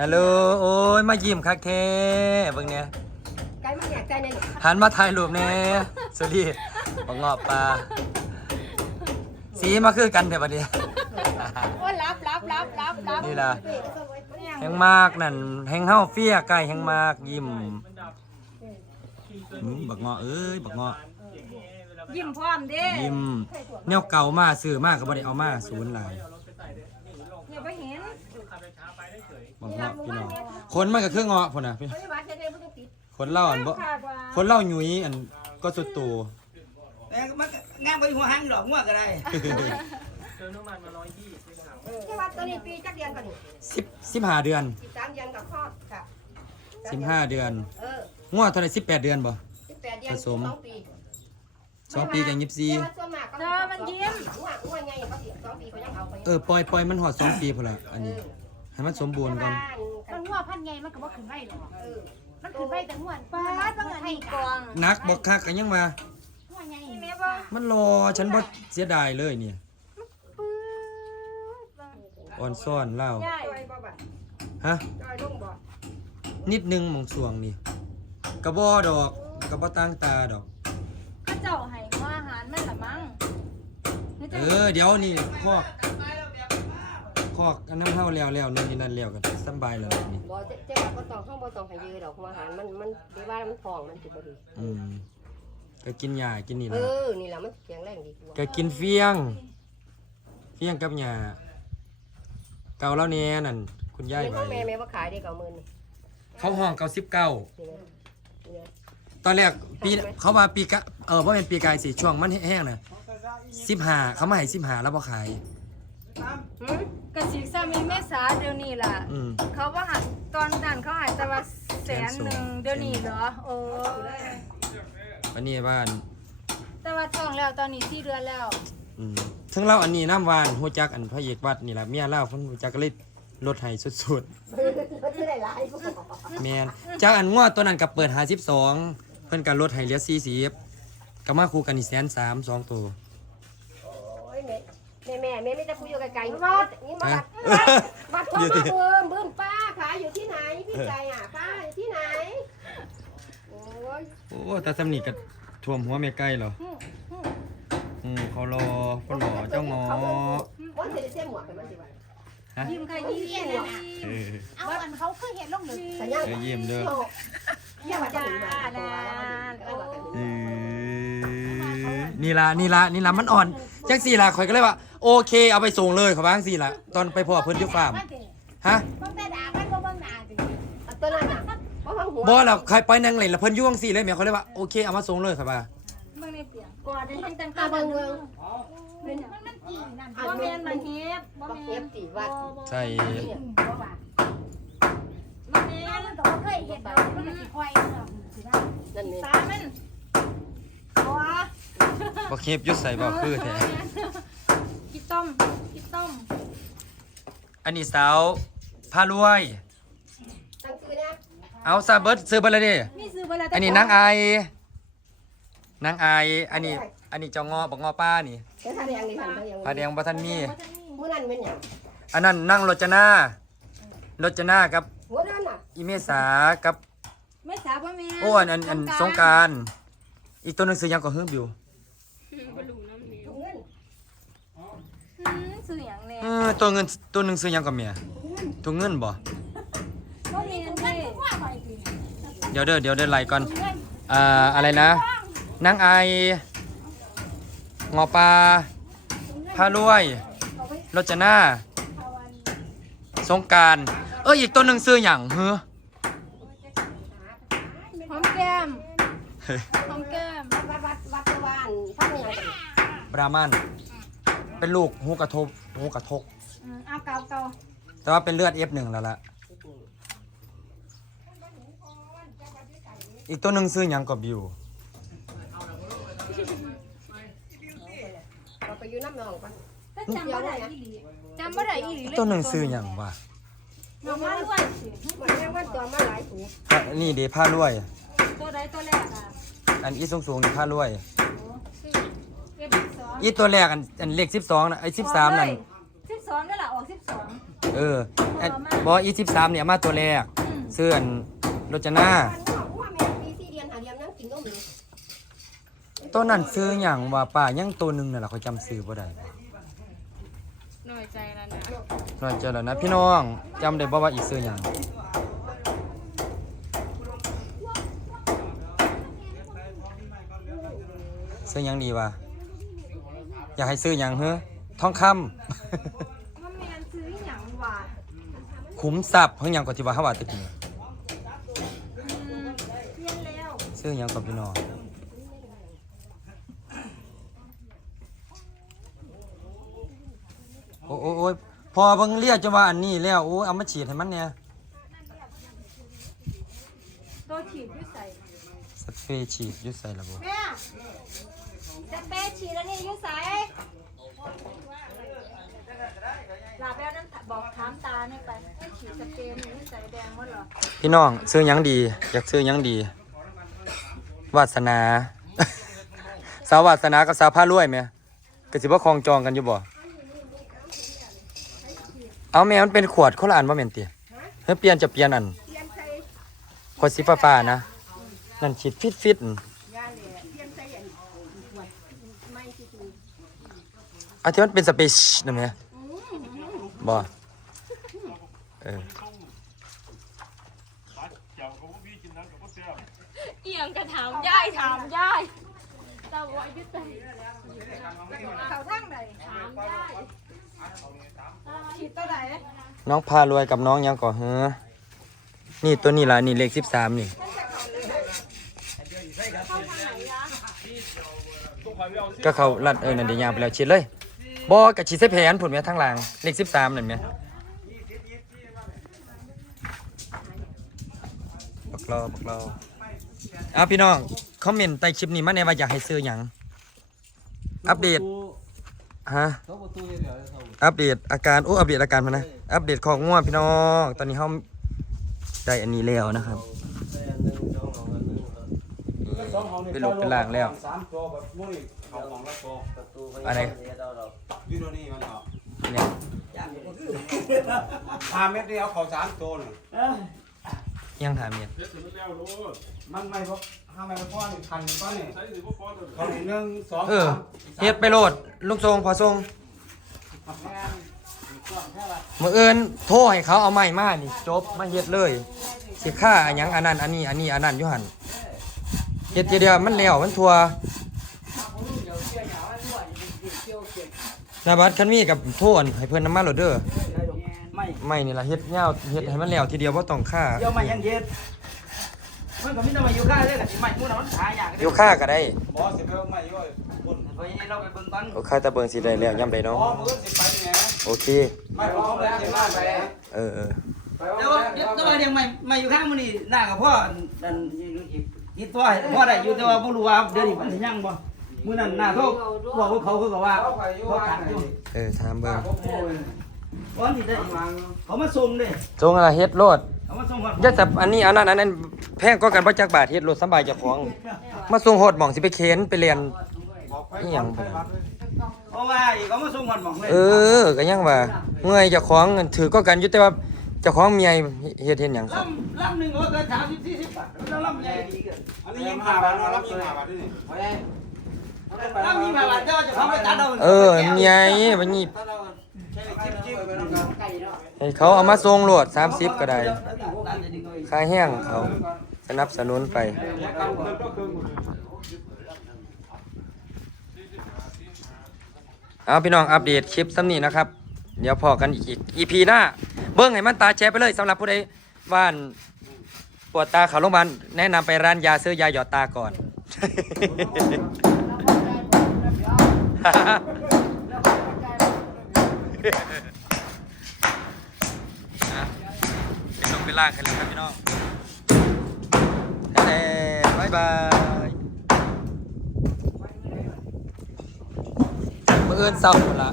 ฮัลโหลโอ้ยมายิ้มคักแท้เบิ่งเนี่ยไก่มันอยากใจในนี่หันมาถ่ายรูปแน่สวัสดีบังเงาะปลาสีมาคือกันเดี๋ยวบัดนี้ โอ้รับรับรับรับรับนี่ล่ะ แหงมากนั่นแหงเฮาเฟี้ยไก่แหงมากยิ้มอืมบักเงาะเอ้ยบักเงาะยิ้มพร้อมเด้ยิ้มแนวเก่ามาซื้อมากก็บ่ได้เอามาศูนย์หลาย อย่าไปเห็น บักเงาะพี่น้องคนมันก็คือเงาะพุ่นน่ะพี่ไม่ว่าจะได้ไม่ต้องปิดคนเล่าอันบ่ค่ะกว่าคนเล่าหยุยอันก็สุดโตู แต่มันก็งามไปหัวหังดอกงัวก็ได้แค่ว่าตัวนี้ปีจักเดือนก่อนนี่สิบสิบห้าเดือนสิบสามเดือนกับคลอดค่ะสิบห้าเดือนเออง่วงเท่าไหรสิบแปดเดือนบ่ สิบแปดเดือนผสม สองปีสองปีกับยี่สิบสี่แต่ว่าส่วนมากก็มันยิ้ม อ้วนอ้วนไงเขาสิสองปีเขายังเอาไปเออปล่อยปล่อยมันหอดสองปีพุ่นละอันนี้ ให้มันสมบูรณ์ก่อนมันหัวพันไงมันก็บ่ขึ้นไว้หรอกเออมันขึ้นไว้แต่หัวป้าต้องอันนี้กองนักบอกคักกันยังมาหัวไงแม่บ่มันรอฉันบ่เสียดายเลยเนี่ยอ่อนซ่อนเล่าจอยบ่บัดฮะจอยลงบ่นิดนึงหมองสวงนี่กระบอดอกกระบอตั้งตาดอกข้าเจ้าให้หัวอาหารมันละมั้งเออเดี๋ยวนี่คอก คอกอันน้ำเท่าแล้วแล้วนั่นนี่นั่นแล้วกันสำบายแล้วนี่บ่เจ้าว่าบ่ต้องห้องบ่ต้องให้ยือดอกหัวอาหารมันมันเดี๋ยวว่ามันทองมันสิบ่ดีอืมก็กินยากินนี่แหเอละอนี่แหละมันแข็งแรงดีกว่าก็กินเฟี้ยง เฟี้ยงกับยาเก่าแล้วเนี่ยนั่นคุณยายเห็นไปว่าแม่แม่ว่าขายได้เก่าหมื่นนี่เขาห้องเก่าสิบเก้านี่นะนี่นะตอนแรกปีเขามาปีกะเออว่าเป็นปีกายสิช่วงมันแห้งๆน่ะสิบห้าเขามาให้สิบห้าแล้วพอขาย หืม กสิสามีเมษาเดี๋ยวนี้ล่ะ อืม เขาว่าหันตอนนั้นเขาใหายแต่ว่าแสนหนึ่งเดี๋ยวนี้เหรอโอ้วันนี้บ้านแต่ว่าท้องแล้วตอนนี้สี่เดือนแล้ว อืมถึงเล่าอันนี้น้ำหวานหัวจักอันพระเอกวัดนี่แหละเมียเล่าเพิ่นหัวจักก็เลยลดให้สุดมันจะได้หลายบ่ๆแมนจากอันงวดตัวนั้นกับเปิดหาสิบสองเพิ่นก็ลดให้เหลือสี่สิบก็มาคู่กันอีกแสนสามสองตัวโอ้ย แม่แม่แม่แม่ไม่จะคุยอยู่ไกลๆนี่มานี่มาฮะบัดบัดโทรมาเบิ่มเบิ่มป้าขายอยู่ที่ไหนพี่ใจอะป้าอยู่ที่ไหนโอ้ยโอ้แต่สำนีกับท่วมหัวเมใกล้เหรออืมเขารอเขารอเจ้างอว่าสิได้เสียหมวกไปมันสิว่าฮะยิ้มค่ะยิ้มเยี่ยนยิ้น่ะมเออเอาอันเขาคือเห็ดลงหนึ่งสัญญาณเออเยี่ยมเด้อเยี่ยมว่าจะถึงมาตัวแล้วว่าเออนี่ละนี่ละนี่ละมันอ่อนจังสี่ละข่อยก็เลยว่า โอเค เอาไปส่งเลยเขาบ้างสี่ละตอนไปพ่อเพิ่นอยู่ฟาร์มฮะต้องแต่ด่ามันบ่เบิ่งหน้าสิตัวนั้นน่ะบ่ฟังหัวบ่แล้วใครไปนั่งเล่นแล้วเพิ่นอยู่จังสี่เลยแม่เขาเลยว่าโอเคเอามาส่งเลยครับว่าเบิ่งในเปียงก่อนได้ทั้งตั้งตาตาเบิ่เบิ่งงเบิ่งมันมันอีนั่นอันบ่แม่แม่นนมาเฮ็ดบ่บ่แม่เฮ็ดนสิว่าใช่บ่ว่ามาแม่เอานมันก็บ่เคยเห็ดดอกมันก็สิค่อยเนาะสิได้นั่นนี่ตามันบ่บ่เค็บอยุดใส่บ่คือแท้กิต้ มกิต้มอันนี้สาวพารวย ตั้งชื่อนะเอาซาเบิร์ดซื้อไปเลยดินี่ซื้อบ่แล้วอันนี้นางไอนางไออันนี้ อันนี้เจ้างอบักงอป้านี่เดี๋ยวทาแดงนี่ทำทาแดงพาแดงบ่ทันมี มื้อนั้นเป็นหยังอันนั้นนั่งรจนารจนากับหัวนั้นน่ะอีเมษากับไม่สาบ่แม่นโอ้อันอันอันสงกราร อีกตัวหนึงซื้อหยังก็เฮิมอยู่ ถุงเงิน อืม ซื้อหยังแน่เออตัวเงินตัวหนึงซื้อหยังก็เมียตัวเงินบ่บ่แม่นเด้ว่าข่อยสิเดี๋ยวเด้อเดี๋ยวเด้อไล่ก่อนอ่าอะไรนะนางไองอปลาพารวยรจนาสงกรารเอออีกตัวหนึงซื้อหยังเฮ้อหอมแก้มหอมแก้ม วัดวัดวัดตะวันพักหยังกันบรามัน เป็นลูกหูกระทบหูกระทก อืมเอาเก่าเก่าแต่ว่าเป็นเลือด F1 แล้วล่ะอีกตัวหนึ่งซื้อหยังกับบิวเราไปอยู่น้ำหนองกันถ้าจำบ่ได้อีหลีจำบ่ได้อีหลีเลยตัวหนึ่งซื้อหยังวะน้องมาด้วยสิมันแม่งวันตัวมาหลายถูอะนี่เดผ้ารวย ตัวใดตัวแรกอะอันอีสูงสูงๆนี่ผ้ารวย เอฟสองอีตัวแรกอันอันเลขสิบสองนะไอ้สิบสามนั่นสิบสองนี่แหละออกสิบสองเออบอกอีสิบสามเนี่ยมาตัวแรกเสื้ออันรจนาอันนี้บอกว่าแม่ปีสี่เดือนหาเดือนนั่งกินนมอยู่ตัวนั้นซื้ออย่างว่าป่ายังตัวหนึ่งน่ะล่ะเขาจำซื้อบ่ได้หน่อยใจแล้วนะน่าจะแล้วนะพี่น้องจำได้บ่ว่าอีกซื้ออย่างซื้อหยังดีวะ อยากให้ซื้อหยังเฮ้อทองคำ มันแมนซื้อหยังวะขุมทรัพย์เพิ่งหยังก็ที่ว่าเฮาว่าตะกี้อืมเปลี่ยนแล้วซื้อหยังกับพี่น้องโอ้โอ้โอ้ยพอเบิ่งเรียกจะว่าอันนี้แล้วโอ้เอามาฉีดให้มันเนี่ยตัวฉีดด้วยใส่สเปรย์ฉีดอยุ่ใส่ระบบแม่ จะเปฉีดแล้วนี่อยุ่ใสหลาบแล้วนั้นบอกถามตาเนี่ยไปให้ฉีดสเปรย์นี่อยุ่ใสแดงหมดเหรอพี่น้องซื้อหยังดี อยากซื้อหยังดี วาสนา สาววาสนากับสาวผ้ารวยไหมก็สิบ่าคลองจองกันอยู่บ่ เอาแม่มันเป็นขวดคนละอันบ่แม่นติเฮ้ยเปลี่ยนจะเปลี่ยนอันขวดสีฟ้าๆนะ นั่นฉีดฟิตฟิตๆอั่น ยาเหล่เปลี่ยนใส่อันขวด ไม่ที่คืออันที่มันเป็นสเปชนั่นไหมบ่เออเอียงกระถามย่ายถามย่ายตาบอยยุ่ใส่เขาทั้งไหนถามย่ายฉีดตัวไหนน้องพารวยกับน้องหยังก่อเฮ้อนี่ตัวนี้ล่ะนี่เลขสิบสามนี่ ก็เขาลัดเออนันเดียวยางไปแล้วฉีดเลยบอกับฉีดใส่แผนผลแม่ทั้งหลังเลขสิบสามนั่นไหมบอกรอบอกรอเอาพี่น้องคอมเมนต์ใต้คลิปนี้มาในว่าอยากให้ซื้อหยังอัปเดตฮะอัปเดตอาการโอ้อัปเดตอาการพะนะอัปเดตของง่วงพี่น้อง ตอนนี้เขาได้อันนี้แล้วนะครับ เป็นลูกเป็นหลางแล้ว สามตัวแบบมุ้ยเขาของละตัวอะไรยูโรนี่มันเหรอเนี่ยห้าเม็ดนี่เอาเขาสามตัวน่ะยังถามเนี่ยมันไม่พอห้าเม็ดพอนี่พันก้อนนี่เขาหนึ่งสองเออสามเฮ็ดไปโหลดลูกทรงพอทรงมื่อเอินโทรให้เขาเอาไม้มานี่จบมาเฮ็ดเลยสิค่าอันหยังอันนั้นอันนี้อันนี้อันนั้นอยู่หั่น เฮ็ดทีเดียวมันแล้วมันทัวนาบัดคันมีกับโทษให้เพิ่นนำมาโหลดเด้อไม่ไม่นี่ล่ะเฮ็ดยาวเฮ็ดให้มันแล้วทีเดียวบ่ต้องค่าเดี๋ยวไม่ยังเย็ดมันก็ไม่ต้องมาอยู่ข้าเลยกับที่ไม่มู้นะมันหาอย่างอยู่ค่าก็ได้บอสสิเบลไม่ย่อยบุญเพราะงี้เราไปเบิ่งก่อนโอ้ค่าตะเบิงสิได้แล้วยามใดอ๋เนาะอมือสิไปแหมโอเคไม่พร้อมแล้วเดี๋ยวมาไปเออเออเดี๋ยวเดี๋ยวเดี๋ยวไม่ไม่อยู่ข้างมันนี่หน้ากับพ่อดัน คิดว่าพ่อได้อยู่แต่ว่าบ่รู้ว่าเดี๋ยวนี้มันสิยังบ่มื้อนั้นหน้าโทษบอกว่าเขาคือก็ว่าเขาตัดอยู่เออถามเบิ่งก้อนที่ได้เขามาส่งเด้จงอะไรเฮ็ดโลดเขามาส่งฮอดอย่าจับอันนี้อันนั้นอันนั้นแพงก็กันบ่จักบาทเฮ็ดรถสำบายเจ้าของ มาส่งโหดหม่องสิไปเข็นไปเรียนอีหยังบ่ เพราะว่าเขามาส่งฮอดหม่องเลย เออ ก็ยังว่าเมื่อยเจ้าของถือก็กันอยู่แต่ว่า เจ้าของเมียเฮ็ดเฮ็ดหยังครับ ลำลำหนึงก็เกิน30 40บาทแล้วลำใหญ่ดีเกินอันนี้ยี่สิบห้าบาทเนาะรับยี่สิบห้าบาทด้วยนี่ลำมีบาทเจ้าจะเขาไปตัดเอาเออเมียบัดนี้ถ้าเราใช้จิ๊บจิ๊บไปแล้วกันให้เขาเอามาส่งโลด30ก็ได้ ค่าแห้งเขาสนับสนุนไป เอาพี่น้องอัปเดตคลิปซ้ำนี้นะครับ เดี๋ยวพอกันอีก EP หน้า เบิ้งให้มันตาแชร์ไปเลยสำหรับผู้ใดว่านปวดตาเขาโรงพยาบาลแนะนำไปร้านยาซื้อยาหยอดตาก่อน เป็นลงเป็นล่างกันแล้วครับพี่น้องแน่บายบายเมื่อเอินเศร้าหมดละ